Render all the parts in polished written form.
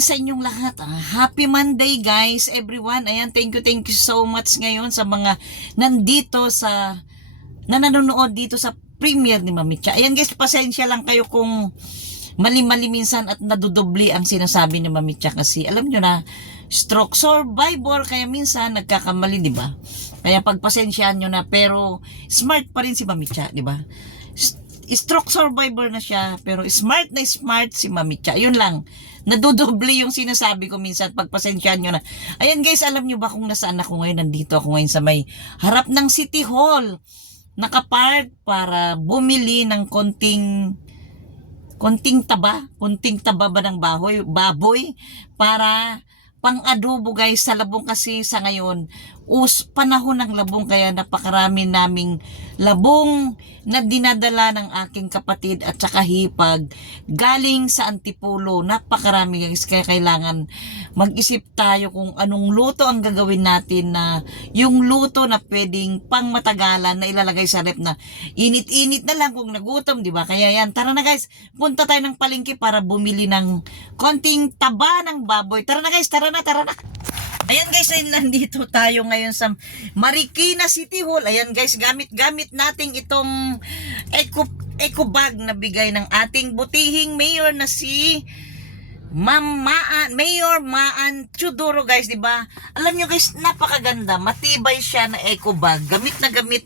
morning sa inyong lahat. Happy Monday guys, everyone. Ayan, thank you so much ngayon sa mga nandito nanonood dito sa premiere ni Mami Cha. Ayan guys, pasensya lang kayo kung mali-mali minsan at nadudubli ang sinasabi ni Mami Cha kasi alam nyo na, stroke survivor, kaya minsan nagkakamali, di ba? Kaya pagpasensyaan nyo na, pero smart pa rin si Mami Cha, di ba? Stroke survivor na siya, pero smart na smart si Mami Cha. Yun lang. Nadudubli yung sinasabi ko minsan. Pagpasensyaan nyo na. Ayan guys, alam nyo ba kung nasaan ako ngayon? Nandito ako ngayon sa may harap ng City Hall. Nakapark para bumili ng konting taba ba ng baboy para pang-adobo guys sa labong kasi sa ngayon panahon ng labong kaya napakarami naming labong na dinadala ng aking kapatid at saka hipag galing sa Antipolo. Napakarami guys kaya kailangan mag-isip tayo kung anong luto ang gagawin natin na yung luto na pwedeng pang matagalan na ilalagay sa rep na init-init na lang kung nagutom, di ba? Kaya yan, tara na guys, punta tayo ng palengke para bumili ng konting taba ng baboy. Tara na guys, tara na. Ayan guys, ay nandito tayo ngayon sa Marikina City Hall. Ayan guys, gamit natin itong eco bag na bigay ng ating butihing mayor na si Mayor Maan Chudoro guys, di ba? Alam nyo guys, napakaganda, matibay siya na eco bag. Gamit na gamit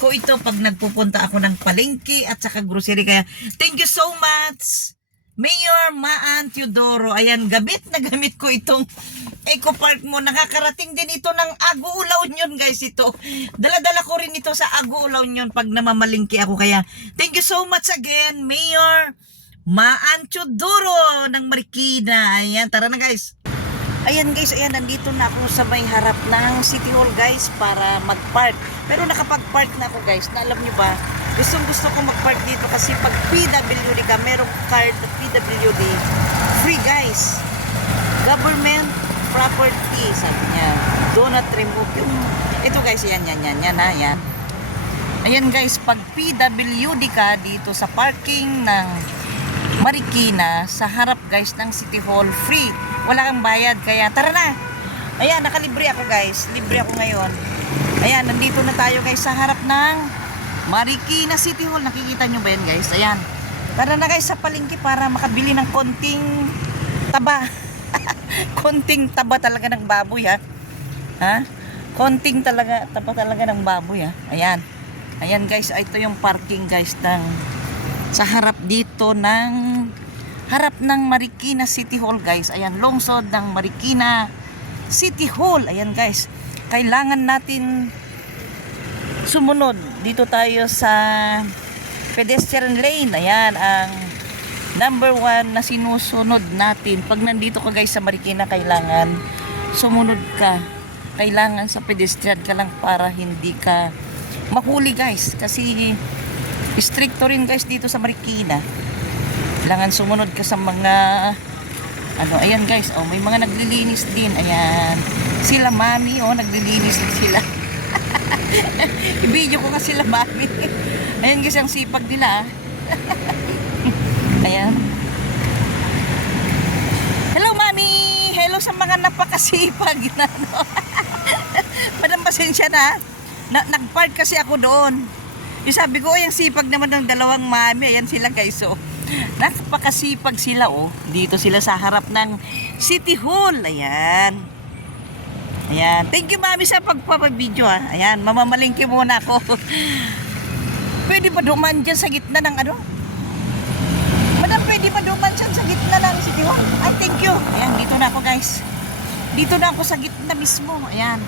ko ito pag nagpupunta ako ng palengke at saka grocery. Kaya thank you so much Mayor Maan Teodoro. Ayan, gamit na gamit ko itong Eco Park mo. Nakakarating din ito ng Aguulaw Union guys ito. Dala-dala ko rin ito sa Aguulaw Union pag namamalingki ako. Kaya thank you so much again Mayor Maan Teodoro ng Marikina. Ayan, tara na guys. Ayan guys, ayan, nandito na ako sa may harap ng City Hall guys para mag-park. Pero nakapag-park na ako guys. Na alam nyo ba, gusto ko mag-park dito kasi pag PWD ka, merong card at PWD, free guys. Government property, sabi niya. Do not remove yung, ito guys, yan. Ayan guys, pag PWD ka dito sa parking ng Marikina, sa harap guys ng City Hall, free. Wala kang bayad, kaya tara na. Ayan, nakalibre ako guys. Libre ako ngayon. Ayan, nandito na tayo guys sa harap ng Marikina City Hall. Nakikita nyo ba yan guys? Ayan. Tara na guys sa palengke para makabili ng konting taba. Konting taba talaga ng baboy ha. Konting taba talaga ng baboy ha. Ayan. Ayan guys, ito yung parking guys sa harap dito harap ng Marikina City Hall guys. Ayan, lungsod ng Marikina City Hall. Ayan guys, kailangan natin sumunod. Dito tayo sa pedestrian lane. Ayan, ang number 1 na sinusunod natin. Pag nandito ka guys sa Marikina, kailangan sumunod ka. Kailangan sa pedestrian ka lang para hindi ka mahuli guys. Kasi stricto rin guys dito sa Marikina. Kailangan sumunod ka sa mga ayan guys, may mga naglilinis din. Ayan, sila mami, naglilinis din sila. I-video ko nga sila mami. Ayan guys, ang sipag nila. Ayan. Hello mami, hello sa mga napakasipag na Madam, pasensya na. Nagpark kasi ako doon. Sabi ko, yung sipag naman ng dalawang mami. Ayan sila guys, napakasipag sila dito sila sa harap ng City Hall. Ayan. Thank you mami sa pagpapabideo ha. Ayan, mamamalingki muna ako. Pwede pa duman dyan sa gitna ng Madam, pwede pa duman dyan sa gitna ng City Hall? Ay, thank you. Ayan, dito na ako guys. Dito na ako sa gitna mismo. Ayan.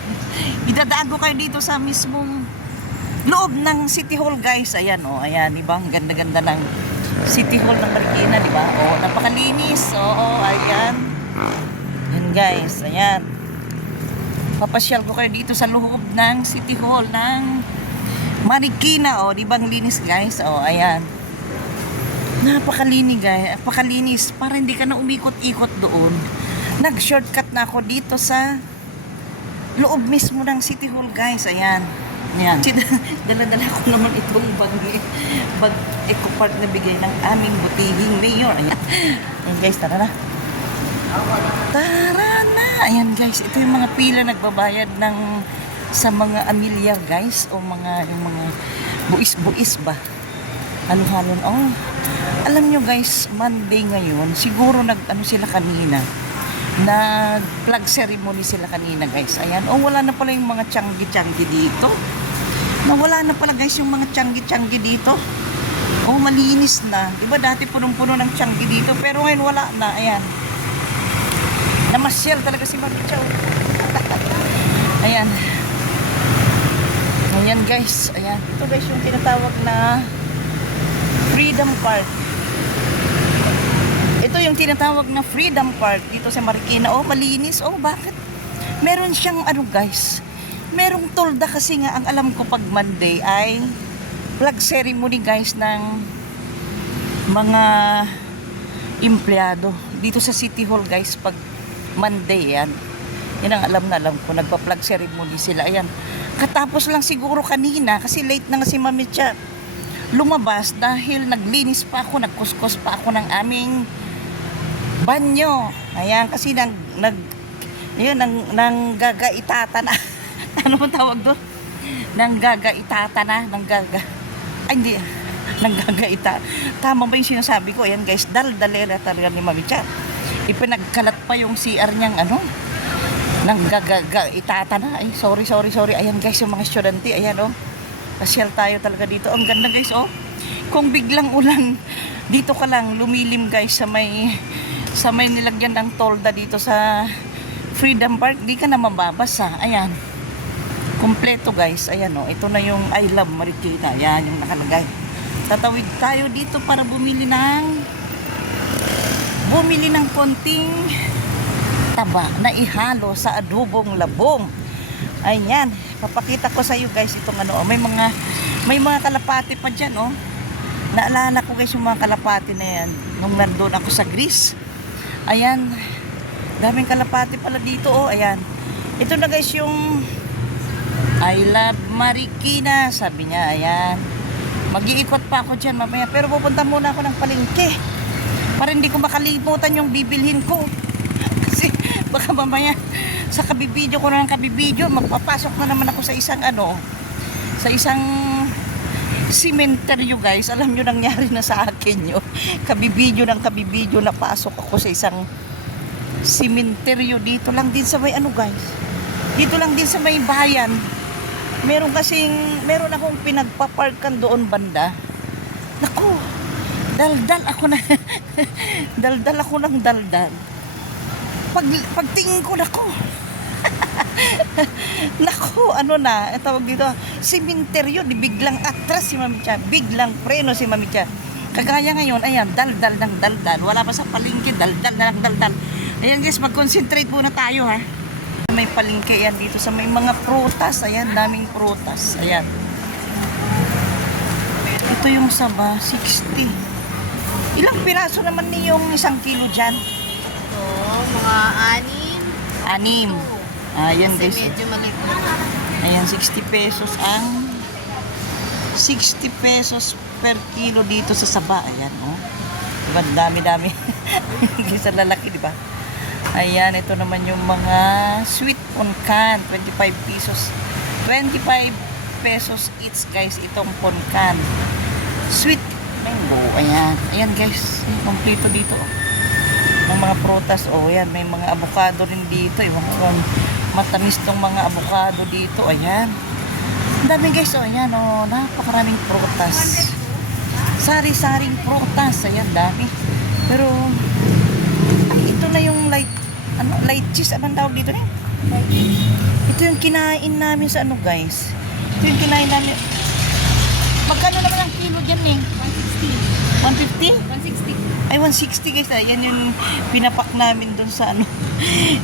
Idadaan ko kayo dito sa mismong loob ng City Hall guys. Ayan ayan, diba? Ang ganda-ganda ng City Hall ng Marikina, diba? Napakalinis. Ayan. Yan guys, ayan. Papasyal ko kayo dito sa loob ng City Hall ng Marikina. Diba ang linis guys? Ayan. Napakalinis guys. Napakalinis. Para hindi ka na umikot-ikot doon. Nag-shortcut na ako dito sa loob mismo ng City Hall guys. Ayan. Ayan. Dala-dala ko naman itong bag Eco Park na bigay ng aming butihing mayor. Ayan. Ayan guys, tara na. Tara na! Ayan guys, ito yung mga pila nagbabayad ng sa mga Amelia guys o yung mga buis-buis ba? Halo-halo. Oh, alam nyo guys, Monday ngayon, siguro sila kanina. Nag-flag ceremony sila kanina guys. Ayan, oh wala na pala yung mga tiyanggi-tiyanggi dito. Nawala na pala guys yung mga tiyanggi-tiyanggi dito. Oh, malinis na. Diba dati punong-puno ng tiyanggi dito, pero ngayon wala na. Ayan. Namasyal talaga si Mami Chow. Ayan. Ayan guys. Ayan. Ito guys yung tinatawag na Freedom Park. Ito yung tinatawag na Freedom Park dito sa Marikina. Oh, malinis. Oh, bakit? Meron siyang guys. Merong tolda kasi nga ang alam ko pag Monday ay flag ceremony guys ng mga empleyado dito sa City Hall guys pag Monday yan. Yan ang alam ko. Nagpa-flag ceremony sila. Ayan. Katapos lang siguro kanina kasi late na nga si Mami Cha lumabas dahil naglinis pa ako, nagkuskus pa ako ng aming banyo. Ayan, kasi nanggagaitata na. Ano mo tawag doon? Nanggagaitata na. Hindi. Nanggagaita. Tama ba yung sinasabi ko? Ayan guys, daldalera talaga ni Mami Cha. Ipinagkalat pa yung CR niyang nanggagaitata na. Ay, sorry. Ayan guys, yung mga estudyante. Ayan pasyal tayo talaga dito. Ang ganda guys Kung biglang ulan, dito ka lang lumilim guys sa may nilagyan ng tolda dito sa Freedom Park, di ka na mababasa. Ayan. Kompleto guys. Ayan ito na yung I Love Marikina. Ayan yung nakalagay. Tatawid tayo dito para bumili ng konting taba na ihalo sa adobong labong. Ayan, papakita ko sa iyo guys itong may mga kalapati pa diyan Naalala ko guys yung mga kalapati na yan nung nandoon ako sa Greece. Ayan, daming kalapati pala dito ayan. Ito na guys yung I Love Marikina, sabi niya. Ayan. Mag-iikot pa ako diyan mamaya, pero pupunta muna ako ng palengke para hindi ko makalimutan yung bibilhin ko. Kasi baka mamaya sa kabibidyo ko na ng kabibidyo, magpapasok na naman ako sa isang cementerio guys. Alam nyo nangyari na sa akin yun. Kabibidyo na pasok ako sa isang cementerio dito lang din sa may guys. Dito lang din sa may bayan. Meron akong pinagpaparkan doon banda. Naku, daldal ako ng daldal. Pagtingin ko naku. Naku, tawag dito, cementerio, biglang atras si Mami Cha, biglang preno si Mami Cha. Kagaya ngayon, ayan, daldal ng daldal. Wala pa sa palengke, daldal na ng daldal. Ayan guys, mag-concentrate muna tayo ha. May palengke yan dito sa may mga prutas. Ayan, daming prutas. Ayan. Ito yung saba, 60. Ilang piraso naman yung 1 kilo dyan? Mga 6. 6. Ayan guys. Medyo maliit. Ayan, 60 pesos ang 60 pesos per kilo dito sa saba. Ayan, diba, dami-dami. Sa lalaki, diba? Ayan, ito naman yung mga sweet poncan, 25 pesos. 25 pesos each guys, itong poncan. Sweet mango, ayan. Ayan guys, kompleto dito. Ng mga prutas, ayan, may mga avocado rin dito. Yung matamis tong mga avocado dito, ayan. Ang dami guys, ayan, napakaraming prutas. Sari-saring prutas, ayan, dami. Pero, ito na yung light cheese, anong tawag dito rin? Ito yung kinain namin sa guys. Ito yung kinain namin. Magkano naman ang kilo dyan 150? 150? 160. Ay, 160 guys. Ayan yung pinapak namin dun sa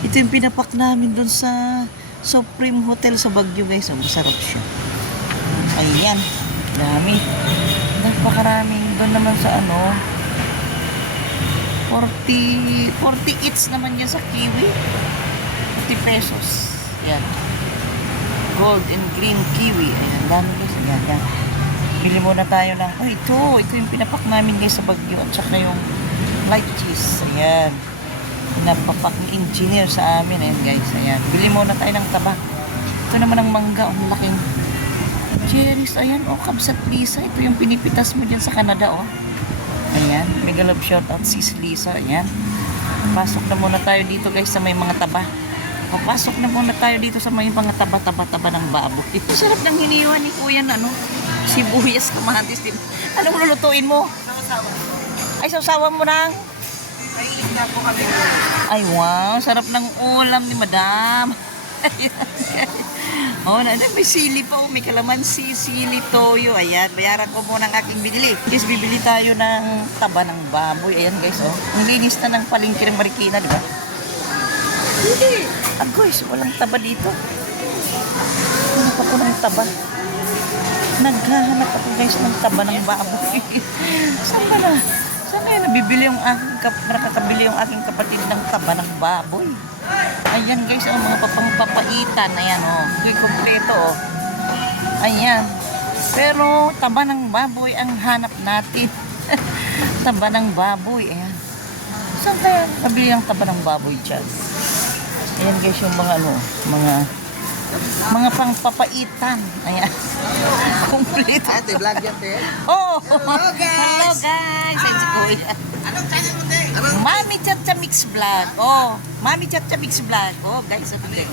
Ito yung pinapak namin dun sa Supreme Hotel sa Baguio guys. Masarap siya. Ayan. Dami. Napakaraming doon naman sa 40 each naman yan sa kiwi. 50 pesos. Yan. Gold and green kiwi. Ayan, dami guys. Ayan. Bili muna tayo ng, ito yung pinapak namin guys sa Baguio. At saka yung light cheese. Ayan. Pinapapak ni engineer sa amin. Ayan guys, ayan. Bili muna tayo ng taba. Ito naman ang mangga, ang laking cherries. Ayan, oh, Kabsat Lisa. Ito yung pinipitas mo dyan sa Canada, oh. Ayan, mega love shoutout sis Lisa. Ayan. Pasok na muna tayo dito guys sa may mga taba. Papasok na muna tayo dito sa may mga taba-taba ng baboy. Ito sarap ng hiniwan ni Kuya na ano, sibuyas, kamatis din. Anong lulutuin mo? Ay, sausawan mo ng? Ay, wow, sarap ng ulam ni Madam. Oh, may sili pa, oh, may kalamansi, sili, toyo. Ayan, bayaran ko muna ang aking binili. Guys, bibili tayo ng taba ng baboy. Ayan guys, oh. Ang linis na ng palengke ng Marikina, di ba? Hindi. Ah, guys, walang taba dito. Hanap ako ng taba. Naghahanap ako guys ng taba ng baboy. Saan ba na? Saan na yun? Nabibili yung nakakabili yung aking kapatid ng taba ng baboy. Ayan guys, ang mga papangpapaitan. Ayan, oh. Ito'y kompleto, oh. Ayan. Pero, taba ng baboy ang hanap natin. Taba ng baboy, ayan. Saan kaya nabili ang taba ng baboy dyan? Ayan guys, yung mga ano, mga pangpapaitan. Ayan. Kompleto. Ate, vlog yan, te. Oh! Hello, guys! Hello guys! Ayan si Kuya. Anong channel mo, te? Mami Chacha Mix Vlog. Oh, Mami Chacha Mix Vlog. Oh, guys, ito din.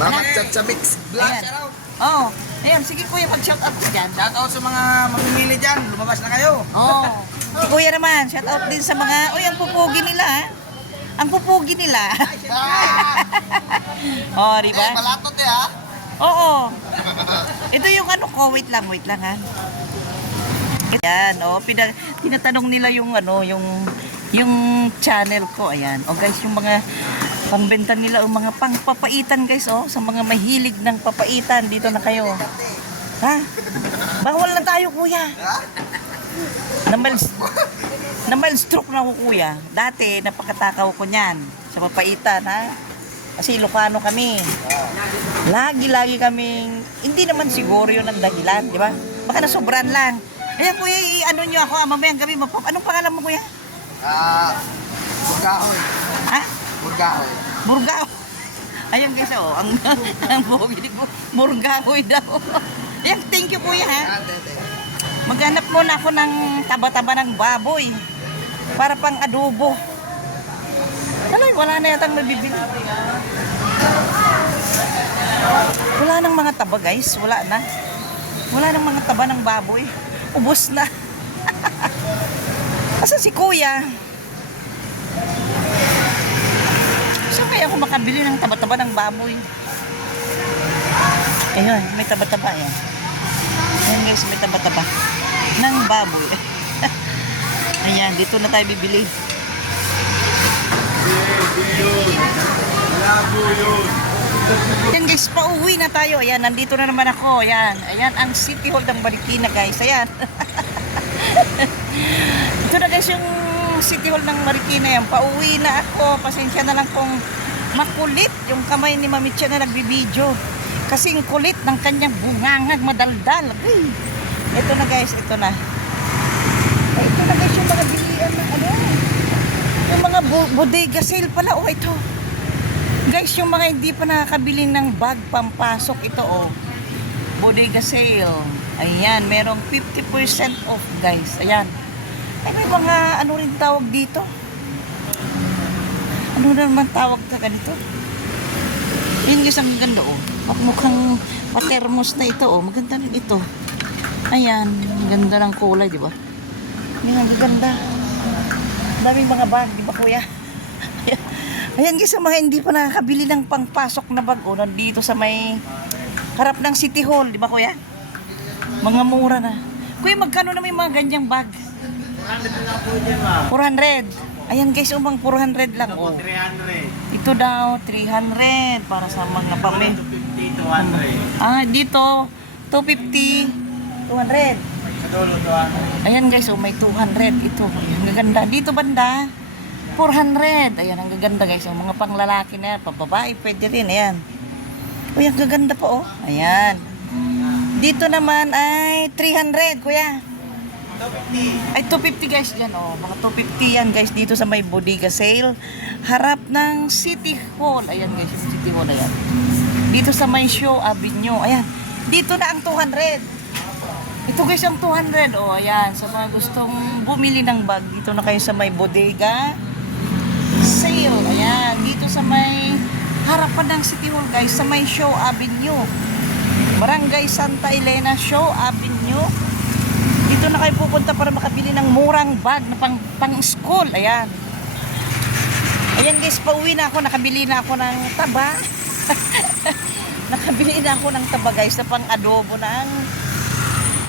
Mama Chacha Mix Vlog. Ayan. Oh, ayan, sige Kuya, mag-shout out ka dyan. Shout out sa mga mamimili dyan. Lumabas na kayo. Oh, si Kuya naman, shout out din sa mga, uy, ang pupugi nila, ha? Ang pupugi nila. Oh, di ba? Malatot, te, ha? Oo. Ito yung ano ko, wait lang ha. Ayan, oh, tinatanong nila yung ano, yung channel ko, ayan. Oh guys, yung mga pangbenta nila o mga pangpapaitan guys, oh, sa mga mahilig ng papaitan, dito na kayo. Ha? Bawal na tayo, Kuya. Namal stroke na ako, Kuya. Dati, napakatakaw ko niyan sa papaitan, ha? Kasi Ilocano kami. Lagi kaming, hindi naman siguro yun ang dahilan, di ba? Baka nasobran lang. Ayan, Kuya, ano nyo ako, mamayang gabi, anong pangalan mo, Kuya? Burgahoy. Ha? Burgahoy. Burgao. Ayan guys, oh, ang bogi ni Burgahoy daw. Ayan, thank you, Kuya, ha? Maghanap muna ako ng taba-taba ng baboy para pang adobo. Ano, wala na yatang mabibili. Wala nang mga taba, guys. Wala na. Wala nang mga taba ng baboy. Ubos na. Asa si Kuya? Saan kaya ako makabili ng taba-taba ng baboy? Ayun, may taba-taba yan. Ayan guys, may taba-taba ng baboy. Ayan, dito na tayo bibili. Ayan guys, pauwi na tayo. Ayan, nandito na naman ako. Ayan, ayan ang City Hall ng Marikina guys. Ayan. Ito na guys yung City Hall ng Marikina. Yan, pauwi na ako. Pasensya na lang kung makulit yung kamay ni Mamitya na nagbibideo. Kasing kulit ng kanyang bungangag madaldal. Ay, ito na guys, ito na. Ay, ito na guys yung mga bilian ng ano. Yung mga bodega sale pala. Oh, ito. Guys, yung mga hindi pa nakakabili ng bag pampasok, ito oh. Bodega sale. Ayan, merong 50% off guys. Ayan. Ay, may mga ano rin tawag dito. Ano na naman tawag ka ganito? Yun guys, ang ganda oh. Mukhang patermos na ito oh. Maganda rin ito. Ayan, ganda ng kulay, di ba? Ayan, ganda. Daming mga bag, di ba Kuya? Ayan guys, sa mga hindi pa nakakabili ng pangpasok na bag oh, nandito sa may harap ng City Hall, di ba Kuya? Mga mura na. Kuya, magkano na may mga ganyang bag? 400. Ayan guys, umang 400 lang oh. 300. Ito daw 300 para sa mga pamilya. 250, 200. Ah, dito 250, 200. Sa dulo, 200. Ayan guys, oh, may 200 ito. Ang gaganda. Dito banda 400. Ayan, ang gaganda guys. Yung mga panglalaki na yan, pababae, pwede rin. Ayan. Uy, ang gaganda po oh. Ayan. Dito naman ay 300, Kuya. Ay, 250 guys yan, oh. Mga 250 yan guys dito sa may bodega sale. Harap ng City Hall. Ayan guys, yung City Hall, ayan. Dito sa may Show Avenue. Ayan, dito na ang 200. Ito guys ang 200. Oh, ayan. Sa mga gustong bumili ng bag, dito na kayo sa may bodega sale. Ayan, dito sa may harapan ng City Hall guys, sa may Show Avenue. Barangay Santa Elena, Show Avenue. Dito na kayo pupunta para makabili ng murang bag na pang school. Ayan. Ayan guys, pauwi na ako. Nakabili na ako ng taba. Nakabili na ako ng taba guys na pang adobo ng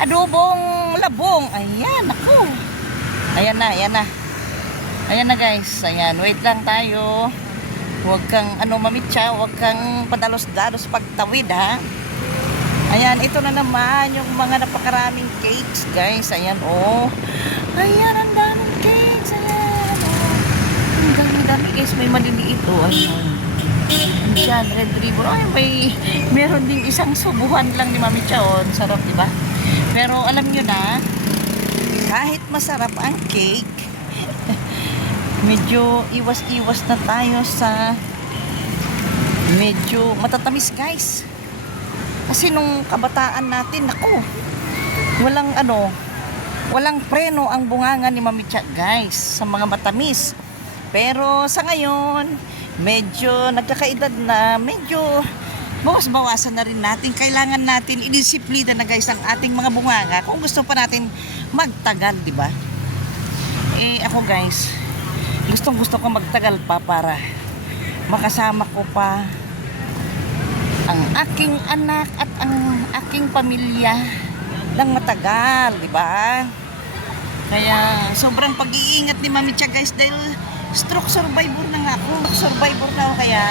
adobong labong. Ayan, ako. Ayan na, ayan na. Ayan na guys. Ayan, wait lang tayo. Huwag kang mamitsa. Huwag kang padalos-dalos pagtawid ha. Ayan, ito na naman yung mga napakaraming cakes, guys. Ayan, oh. Ayan, ang daming cakes. Ayan, oh. Ang dami-dami, guys. May maliliit, oh. Ayan. Ayan, red ribbon. Ay, meron ding isang subuhan lang ni Mami Chaon. Sarap, di ba? Pero alam nyo na, kahit masarap ang cake, medyo iwas-iwas na tayo sa medyo matatamis, guys. Kasi nung kabataan natin, naku, walang preno ang bunganga ni Mami Cha, guys, sa mga matamis. Pero sa ngayon, medyo nagkakaedad na, medyo bawas-bawasan na rin natin. Kailangan natin idisiplina na guys ang ating mga bunganga kung gusto pa natin magtagal, di ba? Eh ako guys, gustong-gusto ko magtagal pa para makasama ko pa ang aking anak at ang aking pamilya ng matagal, di ba? Kaya sobrang pag-iingat ni Mami Cha guys dahil stroke survivor na nga ako. Survivor na ako kaya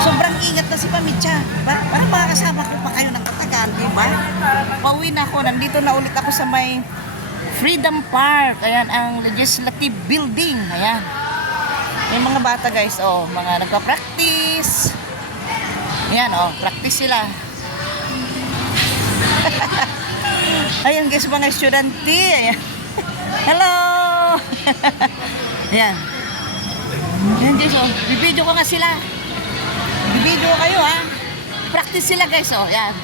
sobrang ingat na si Mami Cha, diba? Para makakasama ko pa kayo ng matagal, di ba? Pauwi na ako, nandito na ulit ako sa may Freedom Park. Ayan ang Legislative Building. Ayan. Yung mga bata guys, oh, mga nagpa-practice. Ayan, oh, practice sila. Ayan guys, mga estudyante. Ayan. Hello! Ayan. Ayan guys, oh. Bibidyo ko nga sila. Bibidyo ko kayo, ha. Practice sila guys, oh. Ayan.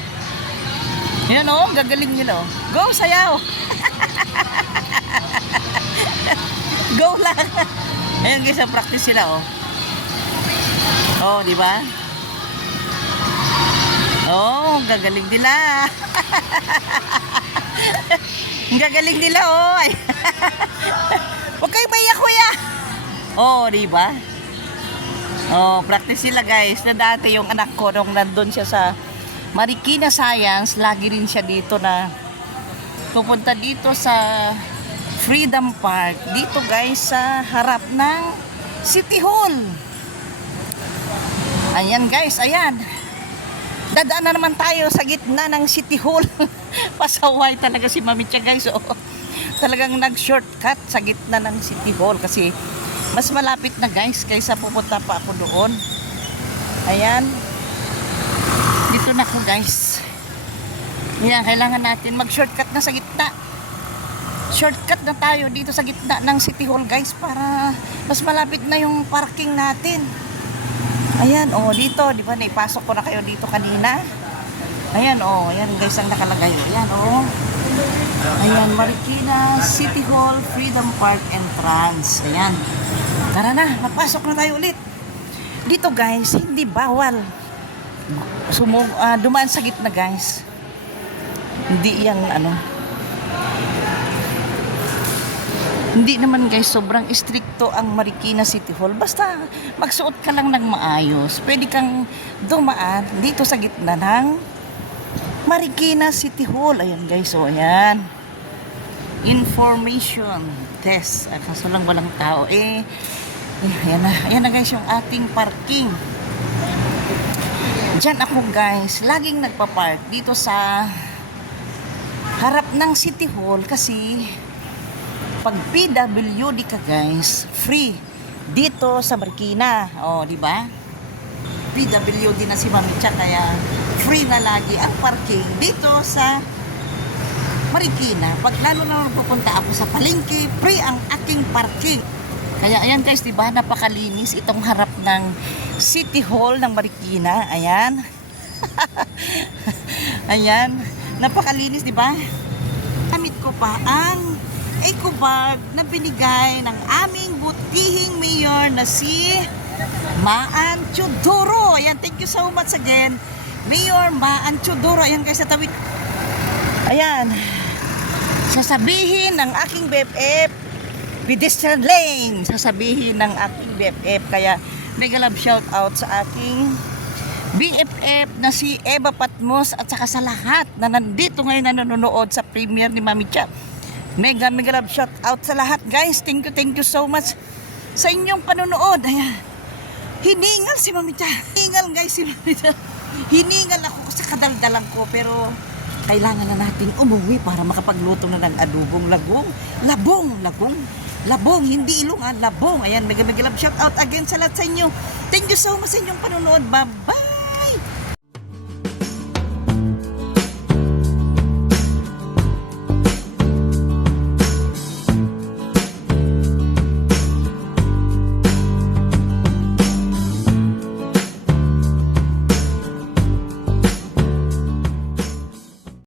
Ayan, oh. Gagaling nila, oh. Go, sayaw! Go lang! Ayan guys, oh. Practice sila, oh. Oh, di ba? Oh, gagaling nila. Ang gagaling nila, oh. Huwag kayo maiyak, kuya. Oh, di ba? Oh, practice sila, guys. Na dati yung anak ko nung nandun siya sa Marikina Science, lagi rin siya dito na pupunta dito sa Freedom Park. Dito, guys, sa harap ng City Hall. Ayan, guys, ayan. Dadaan na naman tayo sa gitna ng City Hall. Pasaway talaga si Mami Cha guys. Oh. Talagang nag-shortcut sa gitna ng City Hall kasi mas malapit na guys kaysa pupunta pa ako doon. Ayan. Dito na ako guys. Ayan, kailangan natin mag-shortcut na sa gitna. Shortcut na tayo dito sa gitna ng City Hall guys para mas malapit na yung parking natin. Ayan, oh, dito, di ba, naipasok ko na kayo dito kanina. Ayan, oh, ayan guys ang nakalagay. Ayan, oh. Ayan, Marikina City Hall, Freedom Park entrance. Ayan. Tara na, mapasok na tayo ulit. Dito guys, hindi bawal dumaan sa gitna guys. Hindi yang hindi naman guys sobrang istrikto ang Marikina City Hall. Basta magsuot ka lang ng maayos. Pwede kang dumaan dito sa gitna ng Marikina City Hall. Ayan guys, so ayan. Information test. Kaso lang walang tao. Ayan na guys yung ating parking. Diyan ako guys, laging nagpa-park dito sa harap ng City Hall kasi pag PWD ka guys, free dito sa Marikina. Oh, di ba? PWD na si Mami Cha kaya free na lagi ang parking dito sa Marikina, pag lalo na pupunta ako sa palengke, free ang aking parking. Kaya ayan guys, di ba, napakalinis itong harap ng City Hall ng Marikina. Ayan. Ayan, napakalinis, di ba? Gamit ko pa ang eco bag na binigay ng aming butihing mayor na si Maan Chodoro. Ayan, thank you so much again, Mayor Maan Chodoro. Ayan guys, sa tawid. Ayan, sasabihin ng aking BFF, pedestrian lane, sasabihin ng aking BFF. Kaya mega love shout out sa aking BFF na si Eva Patmos at saka sa lahat na nandito ngayon na nanonood sa premiere ni Mami Cha. Mega love shout out sa lahat guys. Thank you so much sa inyong panonood. Ayan, hiningal si Mami Cha. Hiningal guys si Mami Cha. Hiningal ako sa kadaldalan ko, pero kailangan na natin umuwi para makapagluto na ng adubong labong, hindi ilong, labong. Ayan, mega love shout out again sa lahat sa inyo. Thank you so much sa inyong panonood. Bye-bye!